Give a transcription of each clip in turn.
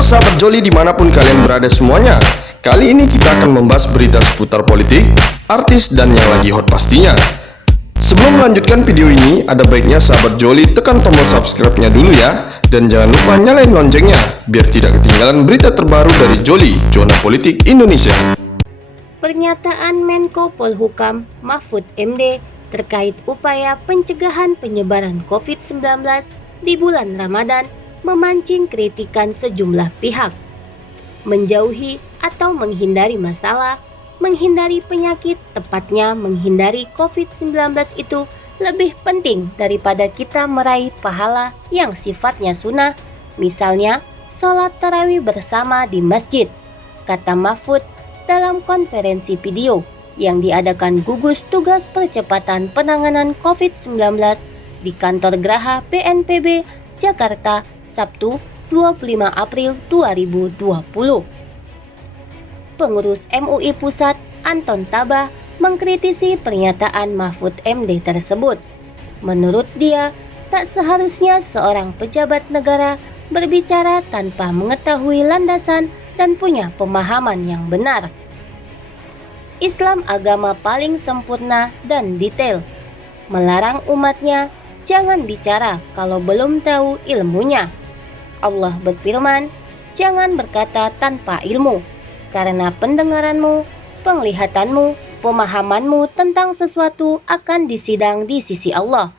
Halo sahabat Joli dimanapun kalian berada semuanya. Kali ini kita akan membahas berita seputar politik, artis, dan yang lagi hot pastinya. Sebelum melanjutkan video ini, ada baiknya sahabat Joli tekan tombol subscribe-nya dulu ya. Dan jangan lupa nyalain loncengnya, biar tidak ketinggalan berita terbaru dari Joli, Zona Politik Indonesia. Pernyataan Menko Polhukam Mahfud MD terkait upaya pencegahan penyebaran COVID-19 di bulan Ramadan memancing kritikan sejumlah pihak. Menjauhi atau menghindari masalah, menghindari penyakit, tepatnya menghindari COVID-19 itu lebih penting daripada kita meraih pahala yang sifatnya sunnah, misalnya sholat tarawih bersama di masjid, kata Mahfud dalam konferensi video yang diadakan gugus tugas percepatan penanganan COVID-19 di kantor Geraha BNPB Jakarta Sabtu 25 April 2020. Pengurus MUI Pusat Anton Tabah mengkritisi pernyataan Mahfud MD tersebut. Menurut dia, tak seharusnya seorang pejabat negara berbicara tanpa mengetahui landasan dan punya pemahaman yang benar. Islam agama paling sempurna dan detail. Melarang umatnya jangan bicara kalau belum tahu ilmunya. Allah berfirman, jangan berkata tanpa ilmu, karena pendengaranmu, penglihatanmu, pemahamanmu tentang sesuatu akan disidang di sisi Allah.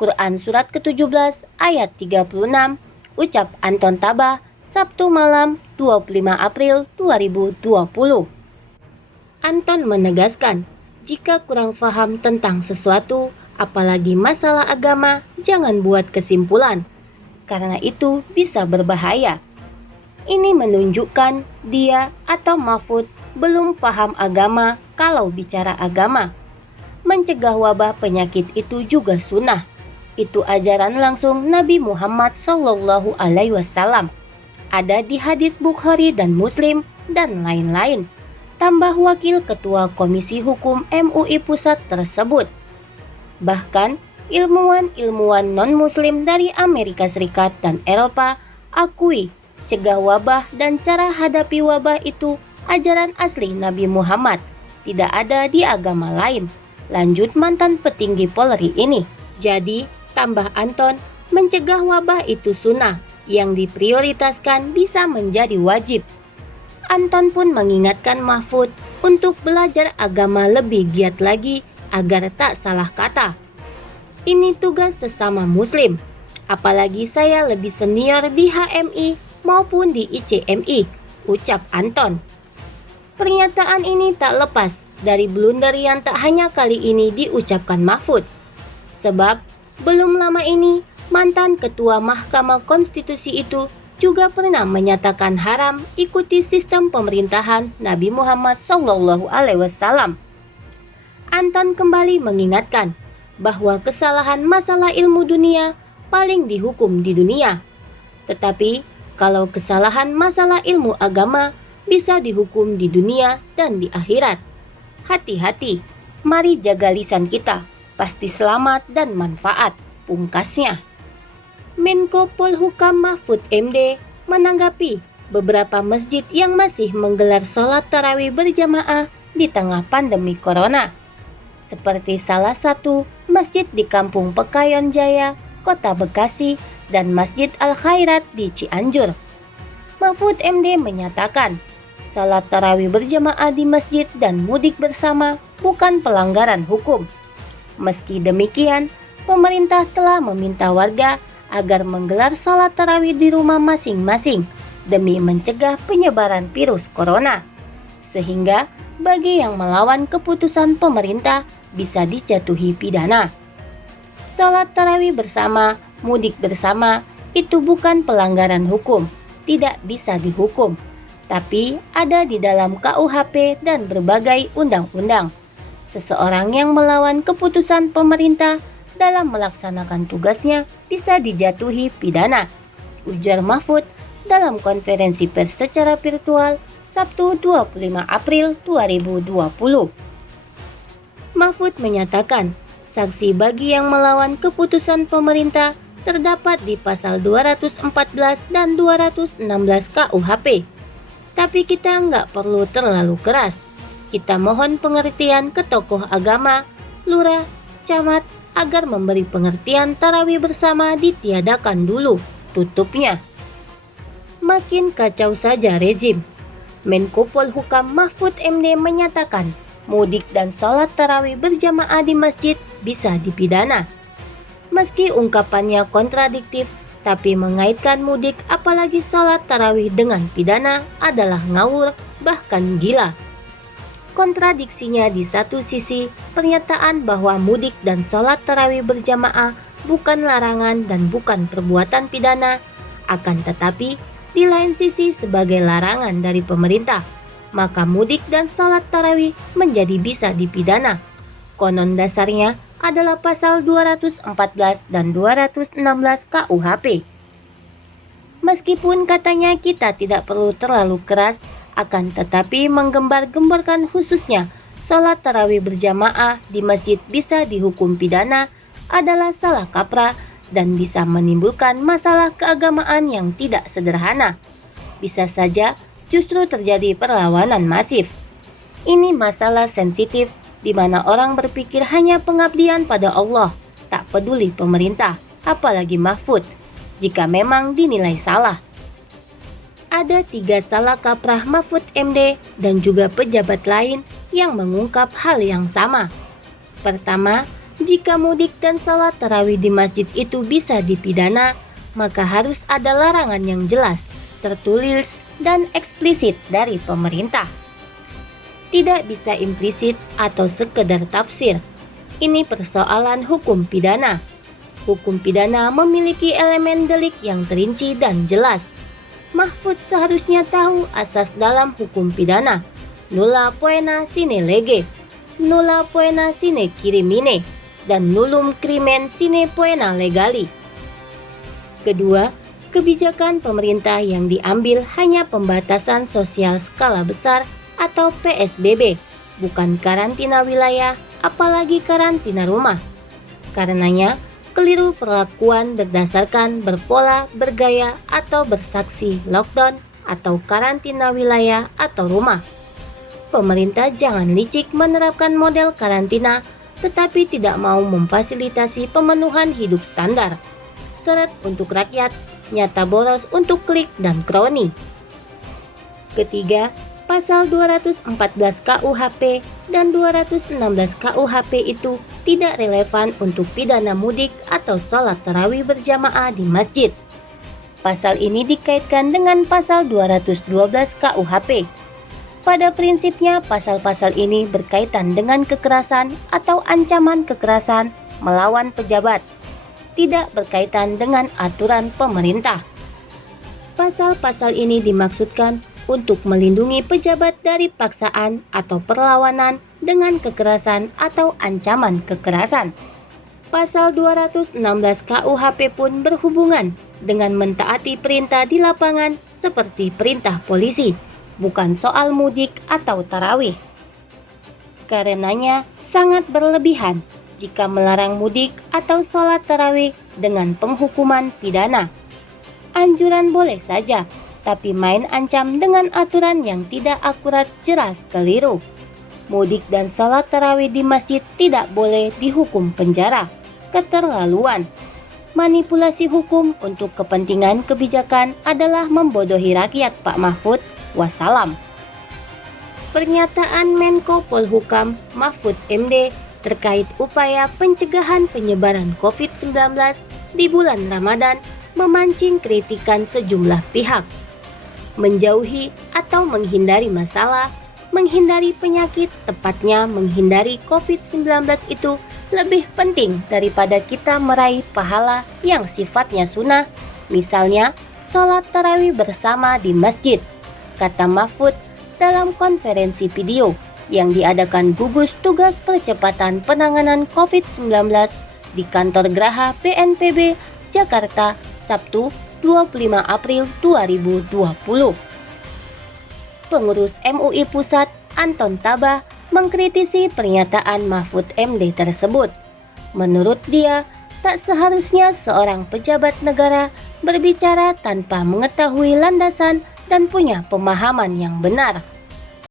Quran Surat ke-17 ayat 36, ucap Anton Tabah, Sabtu malam 25 April 2020. Anton menegaskan, jika kurang paham tentang sesuatu, apalagi masalah agama, jangan buat kesimpulan. Karena itu bisa berbahaya. Ini menunjukkan dia atau Mahfud belum paham agama kalau bicara agama. Mencegah wabah penyakit itu juga sunnah. Itu ajaran langsung Nabi Muhammad SAW. Ada di hadis Bukhari dan Muslim dan lain-lain. Tambah Wakil Ketua Komisi Hukum MUI Pusat tersebut. Bahkan, ilmuwan-ilmuwan non-muslim dari Amerika Serikat dan Eropa akui cegah wabah dan cara hadapi wabah itu ajaran asli Nabi Muhammad, tidak ada di agama lain. Lanjut mantan petinggi Polri ini. Jadi, tambah Anton, mencegah wabah itu sunnah, yang diprioritaskan bisa menjadi wajib. Anton pun mengingatkan Mahfud untuk belajar agama lebih giat lagi agar tak salah kata. Ini tugas sesama muslim, apalagi saya lebih senior di HMI maupun di ICMI, ucap Anton. Pernyataan ini tak lepas dari blunder yang tak hanya kali ini diucapkan Mahfud. Sebab, belum lama ini, mantan Ketua Mahkamah Konstitusi itu juga pernah menyatakan haram ikuti sistem pemerintahan Nabi Muhammad SAW. Anton kembali mengingatkan bahwa kesalahan masalah ilmu dunia paling dihukum di dunia. Tetapi, kalau kesalahan masalah ilmu agama bisa dihukum di dunia dan di akhirat. Hati-hati, mari jaga lisan kita, pasti selamat dan manfaat, pungkasnya. Menko Polhukam Mahfud MD menanggapi beberapa masjid yang masih menggelar sholat tarawih berjamaah di tengah pandemi corona. Seperti salah satu masjid di Kampung Pekayon Jaya, Kota Bekasi, dan Masjid Al-Khairat di Cianjur. Mahfud MD menyatakan, salat tarawih berjamaah di masjid dan mudik bersama bukan pelanggaran hukum. Meski demikian, pemerintah telah meminta warga agar menggelar salat tarawih di rumah masing-masing demi mencegah penyebaran virus corona. Sehingga bagi yang melawan keputusan pemerintah bisa dijatuhi pidana. Salat tarawih bersama, mudik bersama, itu bukan pelanggaran hukum, tidak bisa dihukum, tapi ada di dalam KUHP dan berbagai undang-undang. Seseorang yang melawan keputusan pemerintah dalam melaksanakan tugasnya bisa dijatuhi pidana, ujar Mahfud dalam konferensi pers secara virtual Sabtu 25 April 2020. Mahfud menyatakan, sanksi bagi yang melawan keputusan pemerintah terdapat di pasal 214 dan 216 KUHP. Tapi kita nggak perlu terlalu keras. Kita mohon pengertian ke tokoh agama, lurah, camat, agar memberi pengertian tarawih bersama ditiadakan dulu, tutupnya. Makin kacau saja rezim. Menko Polhukam Mahfud MD menyatakan mudik dan sholat tarawih berjamaah di masjid bisa dipidana. Meski ungkapannya kontradiktif, tapi mengaitkan mudik apalagi sholat tarawih dengan pidana adalah ngawur, bahkan gila. Kontradiksinya di satu sisi, pernyataan bahwa mudik dan sholat tarawih berjamaah bukan larangan dan bukan perbuatan pidana, akan tetapi di lain sisi sebagai larangan dari pemerintah, maka mudik dan sholat tarawih menjadi bisa dipidana. Konon dasarnya adalah pasal 214 dan 216 KUHP. Meskipun katanya kita tidak perlu terlalu keras, akan tetapi menggembar-gemborkan khususnya sholat tarawih berjamaah di masjid bisa dihukum pidana adalah salah kaprah dan bisa menimbulkan masalah keagamaan yang tidak sederhana. Bisa saja justru terjadi perlawanan masif. Ini masalah sensitif di mana orang berpikir hanya pengabdian pada Allah, tak peduli pemerintah, apalagi Mahfud, jika memang dinilai salah. Ada 3 salah kaprah Mahfud MD dan juga pejabat lain yang mengungkap hal yang sama. Pertama, jika mudik dan sholat tarawih di masjid itu bisa dipidana, maka harus ada larangan yang jelas, tertulis, dan eksplisit dari pemerintah. Tidak bisa implisit atau sekedar tafsir. Ini persoalan hukum pidana. Hukum pidana memiliki elemen delik yang terinci dan jelas. Mahfud seharusnya tahu asas dalam hukum pidana. Nulla poena sine lege, nulla poena sine crimine, dan nullum crimen sine poena legali. Kedua, kebijakan pemerintah yang diambil hanya pembatasan sosial skala besar atau PSBB, bukan karantina wilayah, apalagi karantina rumah. Karenanya, keliru perlakuan berdasarkan berpola, bergaya, atau bersaksi lockdown atau karantina wilayah atau rumah. Pemerintah jangan licik menerapkan model karantina, tetapi tidak mau memfasilitasi pemenuhan hidup standar. Seret untuk rakyat, nyata boros untuk klik dan kroni. Ketiga, pasal 214 KUHP dan 216 KUHP itu tidak relevan untuk pidana mudik atau sholat tarawih berjamaah di masjid. Pasal ini dikaitkan dengan pasal 212 KUHP. Pada prinsipnya, pasal-pasal ini berkaitan dengan kekerasan atau ancaman kekerasan melawan pejabat, tidak berkaitan dengan aturan pemerintah. Pasal-pasal ini dimaksudkan untuk melindungi pejabat dari paksaan atau perlawanan dengan kekerasan atau ancaman kekerasan. Pasal 216 KUHP pun berhubungan dengan mentaati perintah di lapangan seperti perintah polisi, bukan soal mudik atau tarawih. Karenanya sangat berlebihan jika melarang mudik atau sholat tarawih dengan penghukuman pidana. Anjuran boleh saja, tapi main ancam dengan aturan yang tidak akurat jelas keliru. Mudik dan sholat tarawih di masjid tidak boleh dihukum penjara. Keterlaluan. Manipulasi hukum untuk kepentingan kebijakan adalah membodohi rakyat, Pak Mahfud. Wassalam. Pernyataan Menko Polhukam Mahfud MD terkait upaya pencegahan penyebaran COVID-19 di bulan Ramadan memancing kritikan sejumlah pihak. Menjauhi atau menghindari masalah, menghindari penyakit, tepatnya menghindari COVID-19 itu lebih penting daripada kita meraih pahala yang sifatnya sunnah, misalnya sholat tarawih bersama di masjid, kata Mahfud dalam konferensi video yang diadakan gugus tugas percepatan penanganan COVID-19 di kantor Geraha BNPB Jakarta Sabtu 25 April 2020. Pengurus MUI Pusat Anton Tabah mengkritisi pernyataan Mahfud MD tersebut. Menurut dia, tak seharusnya seorang pejabat negara berbicara tanpa mengetahui landasan dan punya pemahaman yang benar.